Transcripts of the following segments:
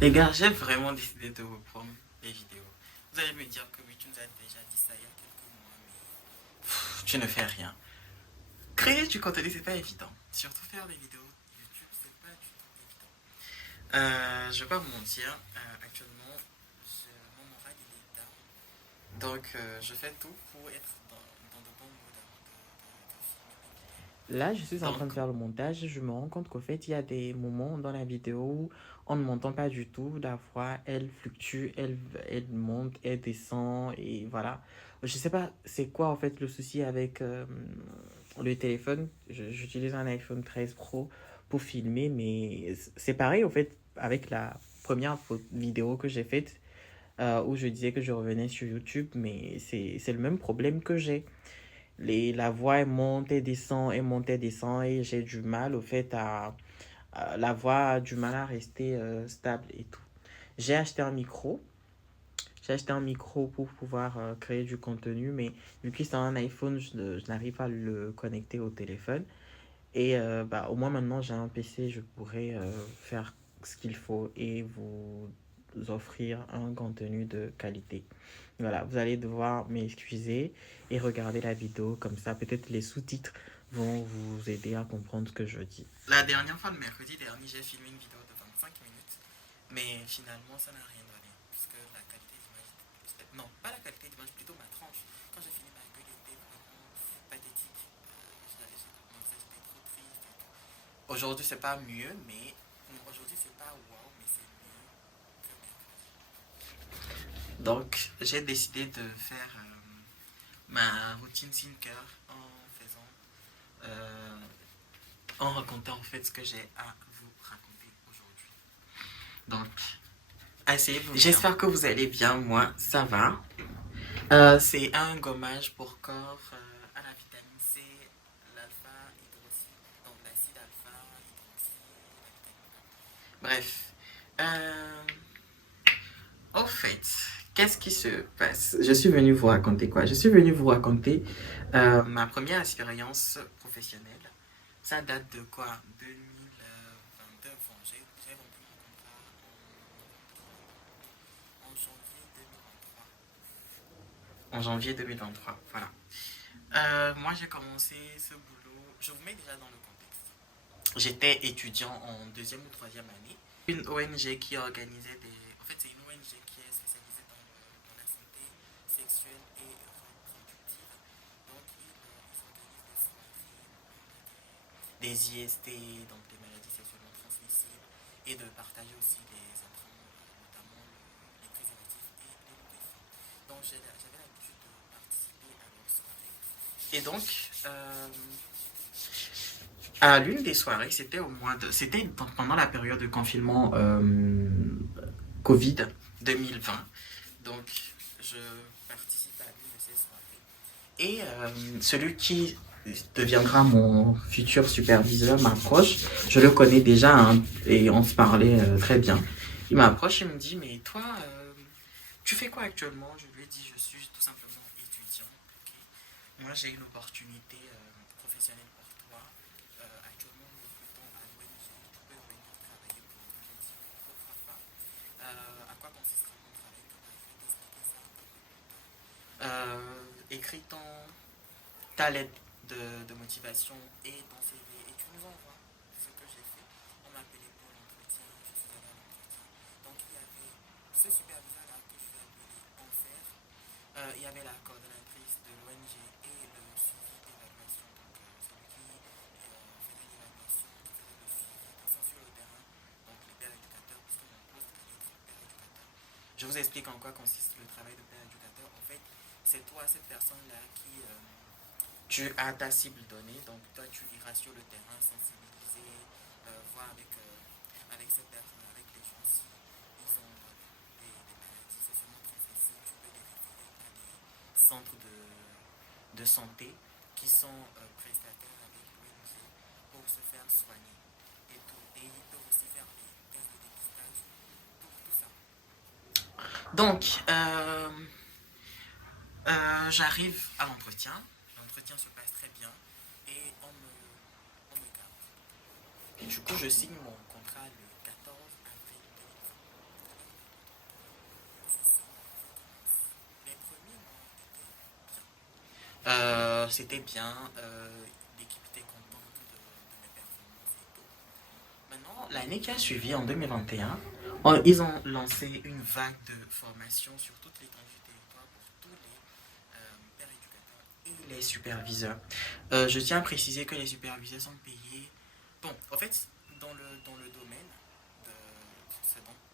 Les gars, j'ai vraiment décidé de reprendre les vidéos. Vous allez me dire que oui, tu nous as déjà dit ça il y a quelques mois, mais tu ne fais rien. Créer du contenu, c'est pas évident. Surtout faire des vidéos YouTube, c'est pas du tout évident. Je vais pas vous mentir, actuellement, mon moral il est down. Donc, je fais tout pour être dans de bons moods avant de filmer mes Là, je suis en vidéos. train de Donc, faire le montage. Je me rends compte qu'au fait, il y a des moments dans la vidéo où on ne m'entend pas du tout. La voix, elle fluctue, elle monte, elle descend et voilà. Je sais pas c'est quoi en fait le souci avec le téléphone. J'utilise un iPhone 13 Pro pour filmer, mais c'est pareil en fait avec la première vidéo que j'ai faite où je disais que je revenais sur YouTube, mais c'est le même problème que j'ai. La voix elle monte et descend, elle monte et descend et j'ai du mal au fait la voix a du mal à rester stable et tout. J'ai acheté un micro. J'ai acheté un micro pour pouvoir créer du contenu, mais vu que c'est un iPhone, je n'arrive pas à le connecter au téléphone. Et bah, au moins maintenant, j'ai un PC, je pourrais faire ce qu'il faut et vous offrir un contenu de qualité. Voilà, vous allez devoir m'excuser et regarder la vidéo comme ça. Peut-être les sous-titres vont vous aider à comprendre ce que je dis. la dernière fois, le mercredi dernier, j'ai filmé une vidéo de 25 minutes, mais finalement, ça n'a rien donné, puisque la qualité d'image, non, pas la qualité d'image, plutôt ma tranche. Quand j'ai fini ma gueule était vraiment pathétique. Mon visage était trop triste et tout. Aujourd'hui, c'est pas mieux, mais aujourd'hui, c'est pas wow, mais c'est mieux que mercredi. Donc, j'ai décidé de faire ma routine skincare euh, en racontant en fait ce que j'ai à vous raconter aujourd'hui. Donc, asseyez-vous. J'espère que vous allez bien. Moi, ça va. C'est un gommage pour corps à la vitamine C, l'alpha hydroxy, donc l'acide alpha hydroxy, la vitamine A. Bref. Au fait, qu'est-ce qui se passe? Je suis venu vous raconter quoi? Je suis venu vous raconter ma première expérience professionnelle. Ça date de quoi? 2022. Enfin, j'ai rempli mon contrat en janvier 2023. En janvier 2023, voilà. Moi, j'ai commencé ce boulot. Je vous mets déjà dans le contexte. J'étais étudiant en deuxième ou troisième année. Une ONG qui organisait des. En fait, c'est une ONG qui est spécialisée dans la santé sexuelle et reproductive. Donc, ils organisent des soirées des IST, donc des maladies sexuellement transmissibles, et de partager aussi les intrants, notamment les préservatifs et les lubrifiants. Donc, j'avais l'habitude de participer à leurs soirées. Et donc, à l'une des soirées, c'était pendant la période de confinement Covid 2020. Donc, je participe à l'une de ces soirées. Et celui qui deviendra mon futur superviseur m'approche. Je le connais déjà hein, et on se parlait très bien. Il m'approche et me dit, mais toi, tu fais quoi actuellement? Je lui ai dit, je suis tout simplement étudiant. Ok. Moi, j'ai une opportunité professionnelle pour toi. Actuellement, nous recrutons à l'ONG. Tu peux venir travailler pour nous. J'ai dit, pourquoi pas. À quoi consistera mon travail? Je vais t'expliquer ça un peu plus tard. Écris ta lettre de motivation et ton CV et tu nous envoies ce que j'ai fait. On m'a appelé pour l'entretien, je suis allé à l'entretien. Donc il y avait ce superviseur-là que je vais appeler Enfer. Il y avait la coordonnatrice de l'ONG et le suivi d'évaluation. Donc celui qui faisait l'évaluation, qui faisait le suivi de ça sur le terrain. Donc les pères éducateurs, puisque mon poste allait être père éducateur. Je vous explique en quoi consiste le travail de père éducateur. En fait, c'est toi, cette personne-là, qui tu as ta cible donnée, donc toi tu iras sur le terrain sensibiliser, voir avec ces personnes, avec les gens si ils ont des maladies sexuellement transmissibles, tu peux les référer à des centres de santé qui sont prestataires avec l'ONG pour se faire soigner et tout. Et ils peuvent aussi faire des tests de dépistage, tout ça. Donc, j'arrive à l'entretien. L'entretien se passe très bien et on me garde. Et du coup, je signe mon contrat le 14 avril 2020. c'était bien, l'équipe était contente de mes performances et tout. Maintenant, l'année qui a suivi, en 2021, ils ont lancé une vague de formation sur toute l'étendue du territoire pour tous les pères éducateurs et les superviseurs. Je tiens à préciser que les superviseurs sont payés. Bon, en fait, dans le domaine, de,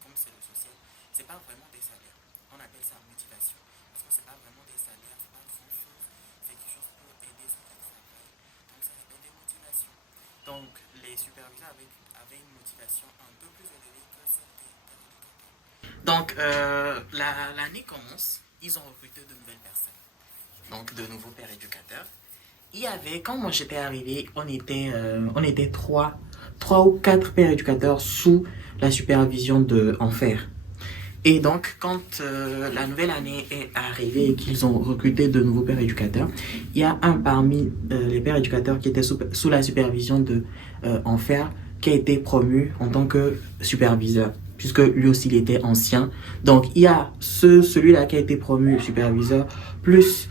comme c'est le social, c'est pas vraiment des salaires. On appelle ça motivation. Parce que c'est pas vraiment des salaires, c'est pas grand chose. C'est quelque chose pour aider ceux qui travaillent. Donc ça s'appelle des motivations. Donc les superviseurs avaient une motivation un peu plus élevée que celle des éducateurs. Donc l'année commence, ils ont recruté de nouvelles personnes. Donc de nouveaux pères éducateurs. Il y avait, quand moi j'étais arrivé, on était trois ou quatre pères éducateurs sous la supervision de Enfer. Et donc, quand la nouvelle année est arrivée et qu'ils ont recruté de nouveaux pères éducateurs, il y a un parmi les pères éducateurs qui était sous la supervision de Enfer qui a été promu en tant que superviseur, puisque lui aussi il était ancien. Donc, il y a celui-là qui a été promu superviseur, plus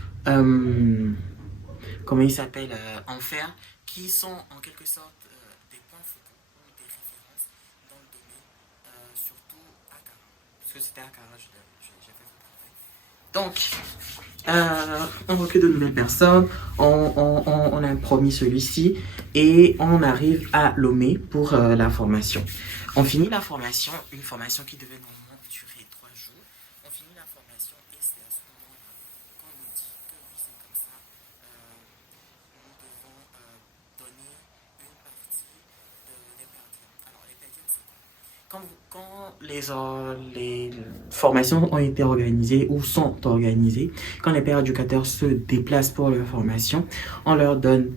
comment il s'appelle, Enfer, qui sont en quelque sorte des points focaux ou des références dans le domaine, surtout à Cara. Parce que c'était à Cara, j'ai fait ce travail. Donc, on recrute de nouvelles personnes, on a promis celui-ci et on arrive à Lomé pour la formation. On finit la formation, une formation qui devait normalement durer 3 jours. On finit la formation et c'est à ce moment-là qu'on nous dit que oui, c'est comme ça. Nous devons donner une partie des perdièmes. Alors, les perdièmes, c'est quoi? Quand les formations ont été organisées ou sont organisées, quand les pères éducateurs se déplacent pour leur formation, on leur donne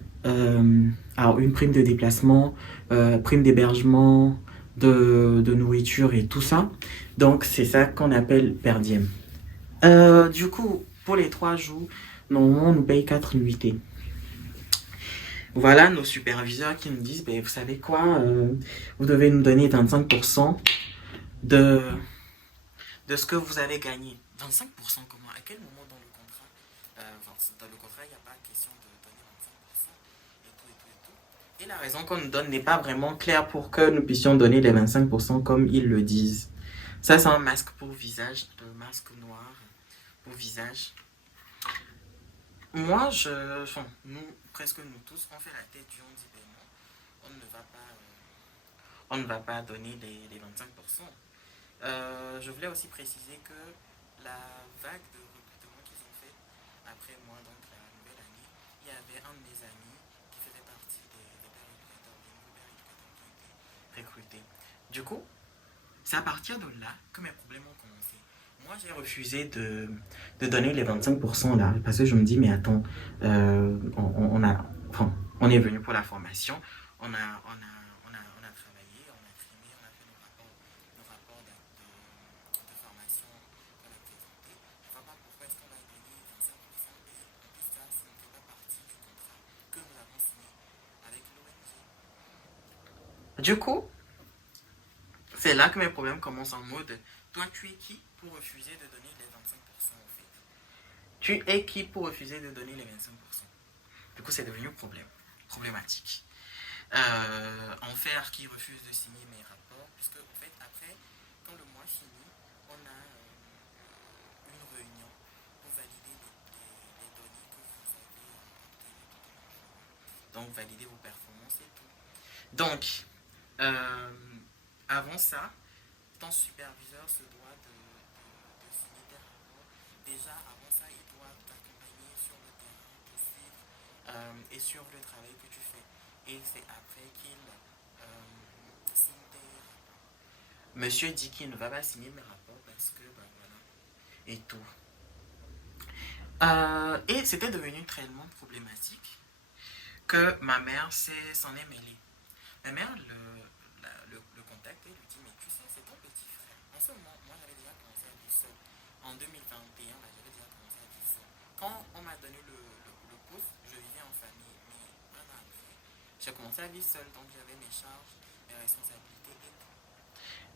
alors une prime de déplacement, prime d'hébergement, de nourriture et tout ça. Donc, c'est ça qu'on appelle per diem. Du coup, pour les 3 jours, normalement, on nous paye 4 nuitées. Voilà nos superviseurs qui nous disent, ben, vous savez quoi, vous devez nous donner 25% de, de ce que vous avez gagné. 25% comment? À quel moment dans le contrat dans le contrat, il n'y a pas question de donner 25% et tout, et tout, et tout. Et la raison qu'on nous donne n'est pas vraiment claire pour que nous puissions donner les 25% comme ils le disent. Ça, c'est un masque pour visage, le masque noir pour visage. Moi, presque nous tous, on fait la tête du on dit, ben non, on ne va pas donner les 25%. Je voulais aussi préciser que la vague de recrutement qu'ils ont fait après moi, donc la nouvelle année, il y avait un de mes amis qui faisait partie des pères éducateurs, des nouveaux pères éducateurs qui ont été recrutés. Du coup, c'est à partir de là que mes problèmes ont commencé. Moi, j'ai refusé de donner les 25% là, parce que je me dis, mais attends, on est venu pour la formation, on a travaillé, on a trimé, on a fait nos rapports de formation qu'on a présentés. Je ne vois pas pourquoi est-ce qu'on va donner 25% et en plus ça, ce ne fait pas partie du contrat que nous avons signé avec l'ONG. Du coup, c'est là que mes problèmes commencent en mode, toi tu es qui pour refuser de donner les 25% au fait? Tu es qui pour refuser de donner les 25%? Du coup, c'est devenu problématique. Enfer qui refuse de signer mes rapports, puisque en fait, après, quand le mois finit, on a une réunion pour valider les données que vous avez obtenues tout au long du mois. Donc, valider vos performances et tout. Donc, avant ça, ton superviseur se doit de signer tes rapports. Déjà, avant ça, il doit t'accompagner sur le terrain, te suivre et sur le travail que tu fais. Et c'est après qu'il signe tes rapports. Monsieur dit qu'il ne va pas signer mes rapports parce que, ben voilà, et tout. Et c'était devenu tellement problématique que ma mère s'en est mêlée. Ma mère le contacte et lui dit, mais tu sais, c'est ton petit frère. En ce moment, moi j'avais déjà commencé à vivre seul. En 2021, là, j'avais déjà commencé à vivre seul. Quand on m'a donné le poste, je vivais en famille. Mais un an après, j'ai commencé à vivre seul. Donc j'avais mes charges, mes responsabilités et tout.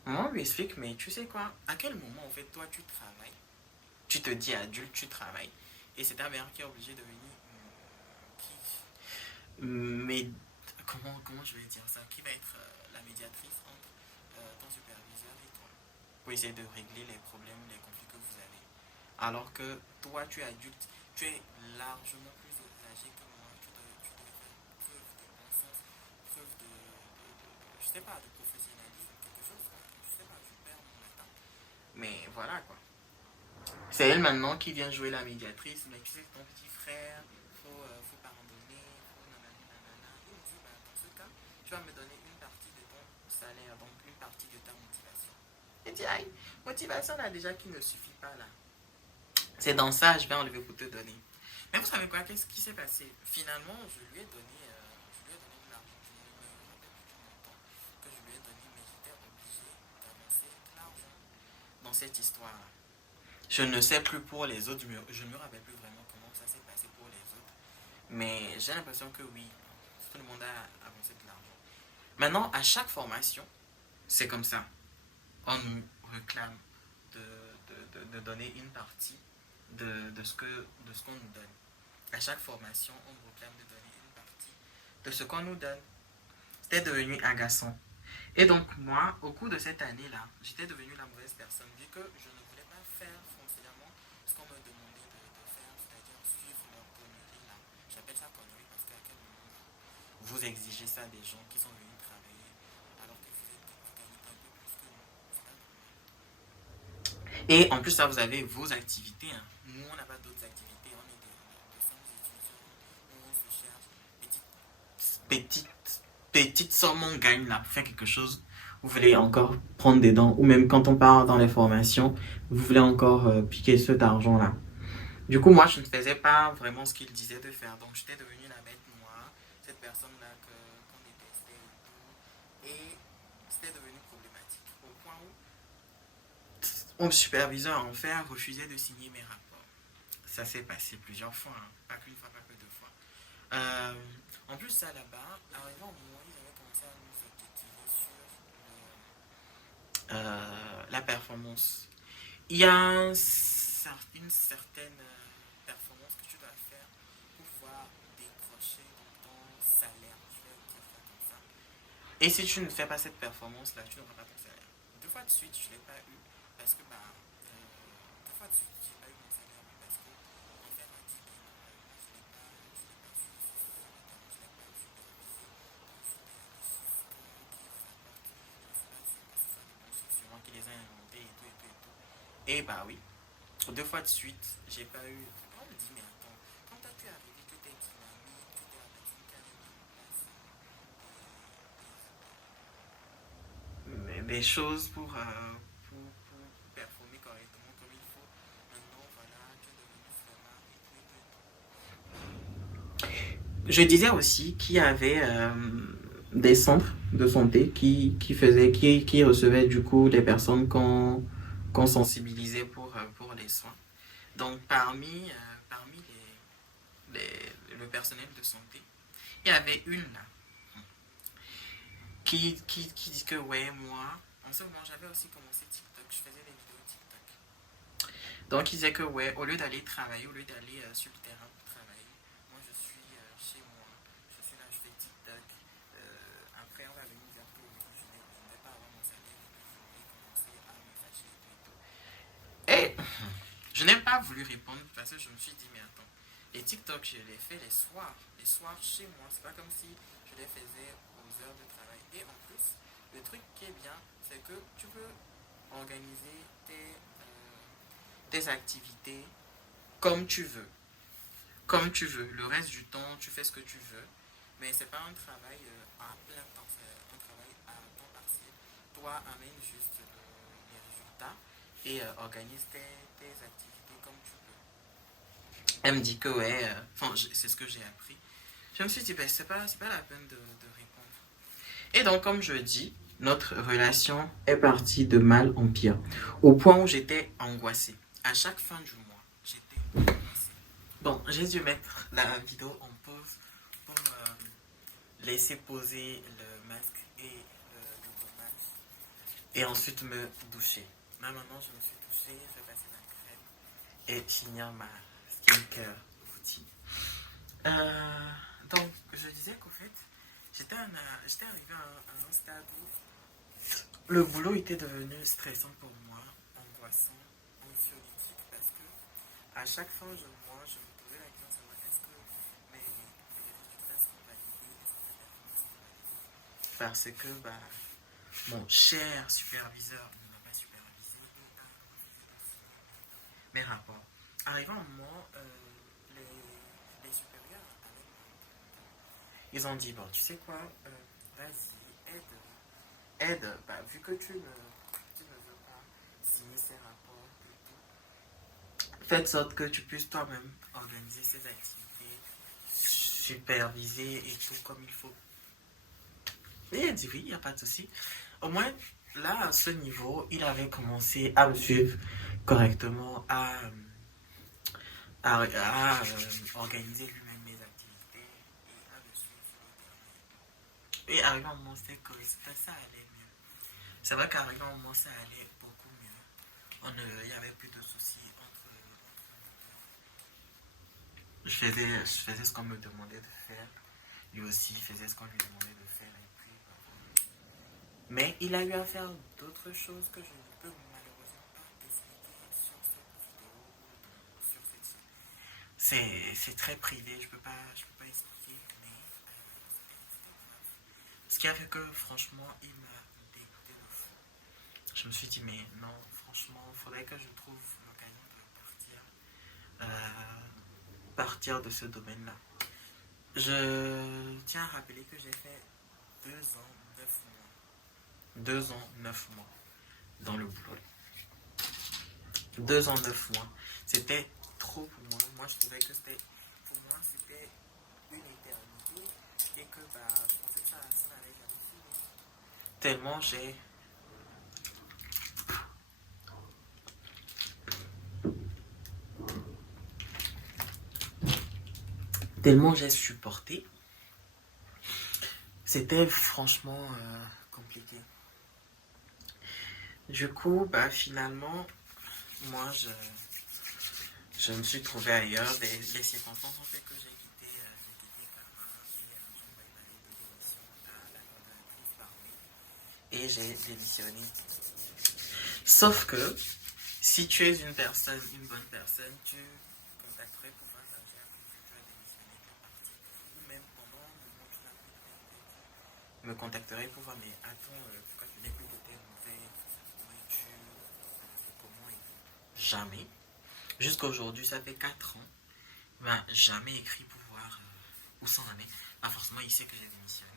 Moi, on lui explique, mais tu sais quoi, à quel moment en fait toi tu travailles, tu te dis adulte, tu travailles. Et c'est ta mère qui est obligée de venir, mais comment je vais dire ça, qui va être la médiatrice entre ton superviseur et toi, pour essayer de régler les problèmes, les conflits que vous avez. Alors que toi, tu es adulte, tu es largement plus âgé que moi, tu devais faire preuve de bon sens, preuve je sais pas, de professionnalisme, quelque chose, je sais pas, je perds mon latin. Mais voilà quoi. C'est elle maintenant qui vient jouer la médiatrice, mais tu sais, ton petit frère, faut pardonner, faut nanani nanana. Il me dit, bah, dans ce cas, tu vas me donner une partie de ton salaire, donc une partie de ta motivation. Il dit, aïe, motivation là déjà qui ne suffit pas là. C'est dans ça, je vais enlever pour te donner. Mais vous savez quoi, qu'est-ce qui s'est passé? Finalement, je lui ai donné de l'argent. Je ne me rappelle plus du montant que je lui ai donné, mais j'étais obligé d'avancer de l'argent dans cette histoire. Je ne sais plus pour les autres, je ne me rappelle plus vraiment comment ça s'est passé pour les autres. Mais j'ai l'impression que oui, tout le monde a avancé de l'argent. Maintenant, à chaque formation, c'est comme ça. On nous réclame de donner une partie de ce qu'on nous donne. À chaque formation, on nous réclame de donner une partie de ce qu'on nous donne. C'était devenu agaçant. Et donc moi, au cours de cette année-là, j'étais devenue la mauvaise personne, vu que je ne voulais pas faire foncièrement ce qu'on me demandait de faire, c'est-à-dire suivre leur connerie là. J'appelle ça connerie parce qu'à quel moment vous exigez ça des gens qui sont venus travailler alors que vous gagnez un peu plus que nous. C'est pas normal. Et en plus, ça, vous avez vos activités. Hein. Nous, on n'a pas d'autres activités. On est des simples étudiants. On se cherche. Petite somme, on gagne là pour faire quelque chose. Vous voulez encore prendre des dents. Ou même quand on part dans les formations, vous voulez encore piquer cet argent-là. Du coup, moi, je ne faisais pas vraiment ce qu'il disait de faire. Donc, j'étais devenue la bête noire. Cette personne-là qu'on détestait et tout. Et c'était devenu problématique. Au point où mon superviseur en fait refusait de signer mes rapports. Ça s'est passé plusieurs fois, hein. Pas qu'une fois, pas que deux fois. En plus, ça là-bas, arrivant au moment où ils avaient commencé à nous objectiver sur la performance. Il y a une certaine performance que tu dois faire pour pouvoir décrocher ton salaire. Je vais dire ça comme ça. Et si tu ne fais pas cette performance-là, tu n'auras pas ton salaire. Deux fois de suite, je ne l'ai pas eu parce que, deux fois de suite, je n'ai pas eu mon salaire parce que, en fait, m'a dit, normalement, je l'ai pas su, je l'ai pas supervisé. Donc, c'était des chiffres qui rapportent. Je ne suis pas sûr que ce soit des bons chiffres, c'est moi qui les ai inventés et tout, et tout, et tout. Et bah oui, deux fois de suite, j'ai pas eu. On me dit, mais attends, quand toi tu es arrivé, que tu es dynamique, que tu es la personne qui arrive à remplacer des choses pour performer correctement comme il faut. Maintenant, voilà, tu es devenu flemmard et tout, et tout, et tout. Je disais aussi qu'il y avait des centres de santé qui recevaient du coup les personnes qu'on sensibilisait pour les soins. Donc parmi le personnel de santé, il y avait une là qui dit que ouais, moi, en ce moment j'avais aussi commencé TikTok, je faisais des vidéos TikTok. Donc il disait que ouais, au lieu d'aller travailler, au lieu d'aller sur le terrain pour travailler, moi je suis chez moi, je suis là, je fais TikTok. Après on va venir dire que oui, je ne vais pas avoir mon salaire et puis je vais commencer à me fâcher et tout et tout. Et je n'ai pas voulu répondre parce que je me suis dit, mais attends, les TikTok, je les fais les soirs chez moi. C'est pas comme si je les faisais aux heures de travail. Et en plus, le truc qui est bien, c'est que tu peux organiser tes activités comme tu veux. Comme tu veux. Le reste du temps, tu fais ce que tu veux. Mais c'est pas un travail à plein temps, c'est un travail à temps partiel. Toi, amène juste les résultats et organise tes activités comme tu veux. Elle me dit que ouais, c'est ce que j'ai appris. Je me suis dit, ben, c'est pas la peine de répondre. Et donc, comme je dis, notre relation est partie de mal en pire. Au point où j'étais angoissée. À chaque fin du mois, j'étais angoissée. Bon, j'ai dû mettre la vidéo en pause pour laisser poser le masque et le gommage. Et ensuite me doucher. Là, maintenant, je me suis douchée, je vais passer ma crème et finir ma skincare routine. Donc, je disais qu'au fait, j'étais arrivé à un stade où le boulot était devenu stressant pour moi, angoissant, anxiolytique, parce que à chaque fin de mois, je me posais la question de savoir est-ce que mes résultats seront validés, est-ce que mes performances seront validées. Parce que bah, mon cher superviseur ne m'a pas supervisé et a refusé de signer mes rapports. Arrivant au moment, les supérieurs avec moi, ils ont dit bon, tu sais quoi, vas-y, aide, bah, vu que tu ne veux pas signer ces rapports et tout, fais de sorte que tu puisses toi-même organiser ces activités, superviser et tout comme il faut. Et il a dit oui, il n'y a pas de souci. Au moins, là, à ce niveau, il avait commencé à me suivre correctement, à organiser lui-même mes activités et à me suivre sur le terrain. Et arrivé un moment, c'était que ça allait mieux. C'est vrai qu'arrivé un moment, ça allait beaucoup mieux. Il n'y avait plus de soucis je faisais ce qu'on me demandait de faire. Lui aussi faisait ce qu'on lui demandait de faire. Et puis, mais il a eu à faire d'autres choses que je ne peux malheureusement pas expliquer sur cette vidéo ou sur cette chaîne. C'est très privé, je peux pas expliquer, mais c'était grave. Ce qui a fait que franchement, il m'a dégoûté de fou. Je me suis dit, mais non, franchement, il faudrait que je trouve l'occasion de partir de ce domaine-là. Je tiens à rappeler que j'ai fait 2 ans, 9 mois. 2 ans, 9 mois dans le boulot. 2 ans, 9 mois. C'était trop pour moi. Moi, je trouvais que pour moi, c'était une éternité. Et que, bah, je pensais que ça n'allait jamais finir. Tellement j'ai supporté. C'était franchement compliqué. Du coup, bah, finalement, moi, je me suis trouvé ailleurs. Les circonstances ont fait que j'ai quitté Kara et j'ai envoyé ma lettre de démission à la coordonnatrice par mail et j'ai démissionné. Sauf que si tu es une bonne personne, tu contacterais pour voir ça, j'ai appris que tu as démissionné, tu es parti. Ou même pendant le moment où tu n'as plus de nouvelles, me contacterais pour voir, mais attends, pourquoi tu n'es plus de tes nouvelles, où es-tu, c'est comment et tout. Jamais. Jusqu'à aujourd'hui, ça fait 4 ans. Il m'a jamais écrit pour voir où s'en en est. Pas forcément, il sait que j'ai démissionné.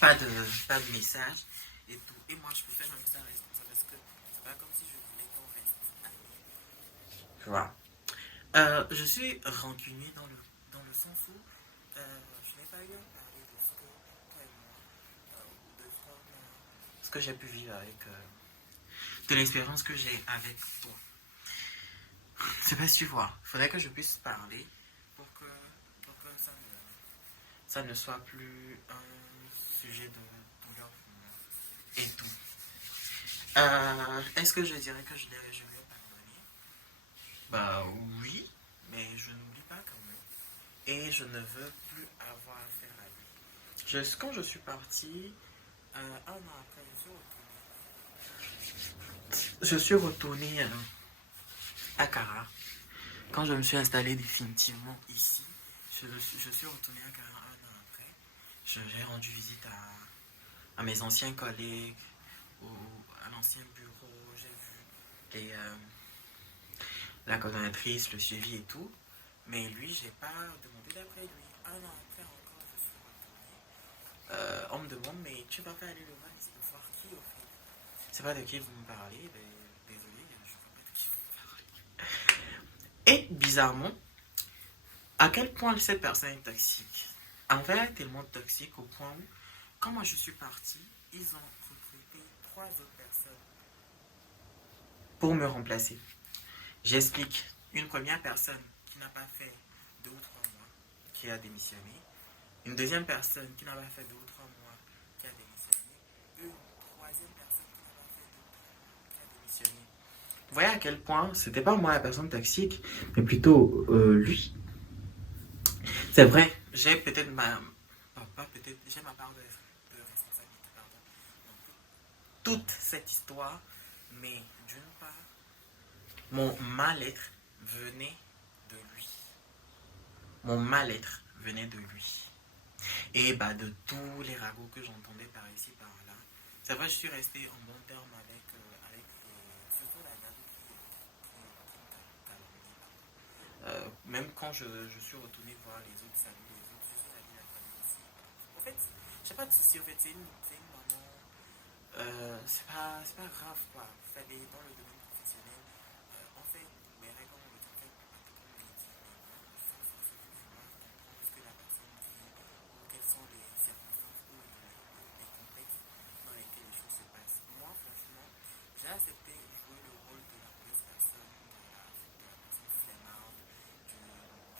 Pas de message et tout. Et moi, je préfère même que ça reste comme ça parce que c'est pas comme si je voulais qu'on reste amis. Tu vois. Je suis rancunier dans le sens où je n'ai pas eu à parler de ce que toi et moi, ce que j'ai pu vivre avec, de l'expérience que j'ai avec toi. C'est pas si tu vois. Il faudrait que je puisse parler pour que ça ne soit plus un sujet de douleur pour moi. Et tout. Est-ce que je dirais que je lui ai pardonné? Bah oui, mais je n'oublie pas quand même. Et je ne veux plus avoir affaire à lui. Quand je suis parti, un an après, je suis retourné à Kara. Quand je me suis installé définitivement ici, je suis retourné à Kara un an après. J'ai rendu visite à mes anciens collègues, à l'ancien bureau, j'ai vu la coordonnatrice, le suivi et tout. Mais lui, j'ai pas demandé d'après lui. Un an après encore, je suis retourné. On me demande, mais tu vas pas aller le voir qui au fait? C'est pas de qui vous me parlez, désolé, je vois pas de qui vous me parlez. Et bizarrement, à quel point cette personne est toxique? En fait, elle est tellement toxique au point où, quand moi je suis parti, ils ont recruté 3 autres personnes pour me remplacer. J'explique. Une première personne qui n'a pas fait 2 ou 3 mois, qui a démissionné. Une deuxième personne qui n'a pas fait 2 ou 3 mois, qui a démissionné. Une troisième personne qui n'a pas fait 2 ou 3 mois, qui a démissionné. Vous voyez à quel point c'était pas moi la personne toxique, mais plutôt lui. C'est vrai, j'ai peut-être ma. Pas peut-être, j'ai ma part de responsabilité, pardon, dans toute cette histoire, mais d'une part, mon mal-être venait de lui. Mon mal-être venait de lui. Et bah, de tous les ragots que j'entendais par ici, par là. C'est vrai, je suis resté en bon terme avec surtout la dame même quand je suis retourné voir les autres, saluer les autres, je suis allé la famille aussi. En fait, j'ai pas de souci, en fait, c'est une maman. C'est pas grave, quoi. Fallait dans le domaine professionnel. En fait, mes règles ont été faites pour pas tout le monde dit, mais sans forcément vouloir comprendre ce que la personne dit ou quelles sont les circonstances ou les contextes dans lesquels les choses se passent. Moi, franchement, j'ai accepté jouer le rôle de la mauvaise personne, de la personne flemmarde, du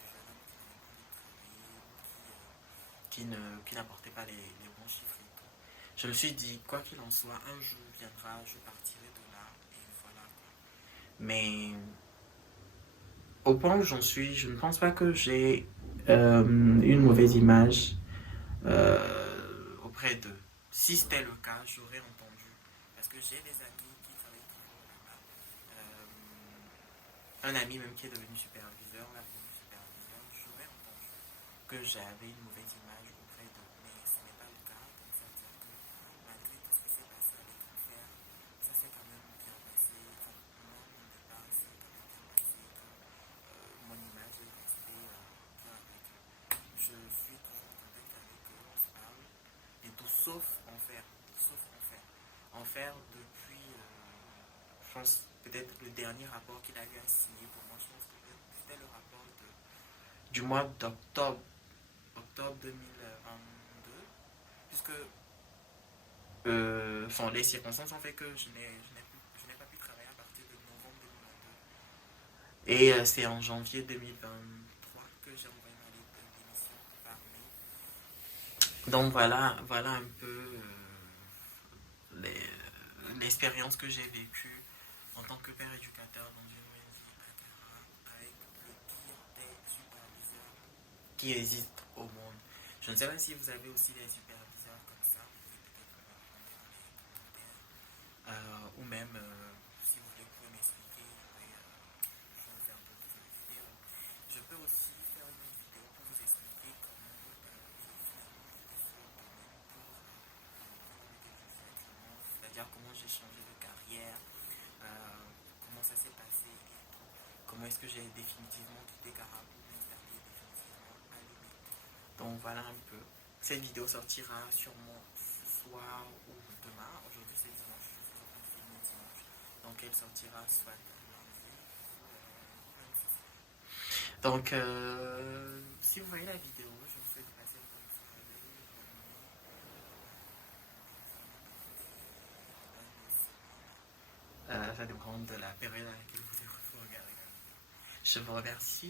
jeune homme qui n'avait pas envie de travailler ou qui n'apportait pas les bons chiffres et tout. Je me suis dit, quoi qu'il en soit, un jour viendra, je partirai de là et voilà quoi. Mais au point où j'en suis, je ne pense pas que j'ai une mauvaise image auprès d'eux. Si c'était le cas, j'aurais entendu. Parce que j'ai des amis qui travaillent toujours là-bas. Un ami même qui est devenu superviseur, là, devenu superviseur, j'aurais entendu que j'avais une mauvaise image auprès d'eux. Mais ce n'est pas le cas. Donc ça veut dire que malgré tout ce qui s'est passé avec l'affaire, ça s'est quand même bien passé. Enfin, moi, mon départ s'est quand même bien passé. Mon image est restée bien avec eux. Je suis toujours en contact avec eux, on se parle. Et tout sauf en faire. Sauf en faire. En faire depuis, je pense, peut-être le dernier rapport qu'il avait signé pour moi. Je pense que c'était le rapport du mois d'octobre. Octobre 2022. Puisque enfin, les circonstances ont fait que je n'ai pas pu travailler à partir de novembre 2022. Et c'est en janvier 2023 que j'ai envoyé ma lettre de démission par mail. Donc voilà un peu l'expérience que j'ai vécue en tant que père éducateur dans une ONG à Cara avec le pire des superviseurs qui existent au monde. Je ne sais pas si vous avez aussi des superviseurs comme ça, vous pouvez peut-être me demander dans les commentaires. Ou même, si vous voulez, vous pouvez m'expliquer, je vais faire un peu plus de vidéos. Je peux aussi faire une autre vidéo pour vous expliquer comment j'ai finalement quitté ce domaine pour l'entreprise dans lequel je suis actuellement, c'est-à-dire comment j'ai changé de carrière, comment ça s'est passé et tout. Comment est-ce que j'ai définitivement quitté Cara pour m'installer définitivement à Lomé. Donc voilà un peu. Cette vidéo sortira sûrement ce soir ou demain. Aujourd'hui c'est dimanche, je suis en train de filmer dimanche. Donc elle sortira soit lundi ou même ce soir. Donc si vous voyez la vidéo, je vous souhaite de passer une bonne soirée, bonne nuit. Ça dépend de la période à laquelle vous regardez la vidéo. Je vous remercie.